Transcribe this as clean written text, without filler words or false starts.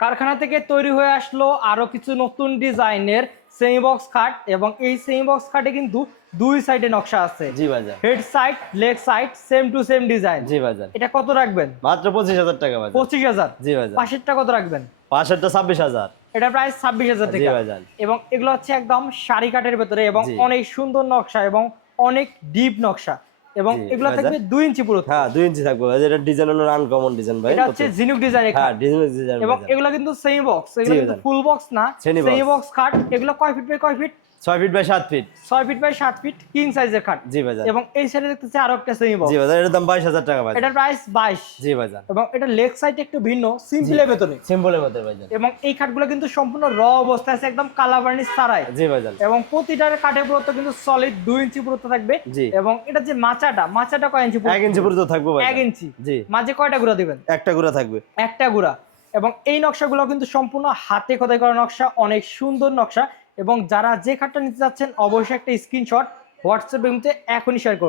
কারখানা থেকে তৈরি হয়ে আসলো আরো কিছু নতুন ডিজাইনের সেমি বক্স খাট, এবং এই সেমি বক্স খাটে কিন্তু দুই সাইডে নকশা আছে। জি ভাইজান। Head side leg side same to same design. জি ভাইজান। এটা কত রাখবেন? মাত্র 25,000 টাকা ভাইজান। 25,000। জি ভাইজান। পাশেরটা কত রাখবেন? পাশেরটা 26,000। এটা প্রাইস 26,000 জি টাকা। ভাইজান। এবং এগুলো হচ্ছে একদম শাড়ি কাটের ভেতরে এবং জি। অনেক সুন্দর নকশা এবং অনেক ডিপ নকশা, এবং জি, এগুলো ভাইজান। থাকবে 2 ইঞ্চি পুরো। হ্যাঁ 2 ইঞ্চি থাকবে ভাই। এটা ডিজাইন হলো আনকমন ডিজাইন ভাই। এটা হচ্ছে ঝিনুক ডিজাইনের হ্যাঁ খাট, ডিজাইন এবং ভাইজান। এগুলো কিন্তু সেমি বক্স, এগুলো জি কিন্তু ভাইজান। ফুল বক্স না, সেমি সেমি বক্স। বক্স খাট। এগুলো কয় ফিট বাই কয় feet? 6 feet by 7 feet. 6 feet by 7 feet king সাইজের খাট। জি ভাইজান। এবং এই সাইডে দেখতেছি আরো একটা সেমি বক্স। জি ভাইজান। এটার দাম 22,000 টাকা ভাইজান। এটার প্রাইস 22। জি ভাইজান। এবং এটা লেগ সাইড একটু ভিন্ন, সিম্পলের ভেতরে। সিম্পলের মধ্যে ভাইজান। এবং এই খাটগুলো কিন্তু সম্পূর্ণ র অবস্থায় আছে, একদম কালা বার্নিশ ছাড়াই। জি ভাইজান। এবং প্রতিটার কাঠের পুরুত্ব কিন্তু সলিড 2 ইঞ্চি পুরুত্ব থাকবে। জি। এবং এটা যে মাচাটা কয় ইঞ্চি? 1 ইঞ্চি পুরো থাকবে ভাই। 1 ইঞ্চি। জি। মাঝে কয়টা গুঁড়া দিবেন? একটা গুড়া থাকবে। একটা গুঁড়া। এবং এই নকশাগুলো কিন্তু সম্পূর্ণ হাতে খোদাই করা নকশা, অনেক সুন্দর নকশা। এবং যারা যে খাটটা নিতে যাচ্ছেন অবশ্যই একটা স্ক্রিনশট হোয়াটসঅ্যাপে এখনই শেয়ার করুন।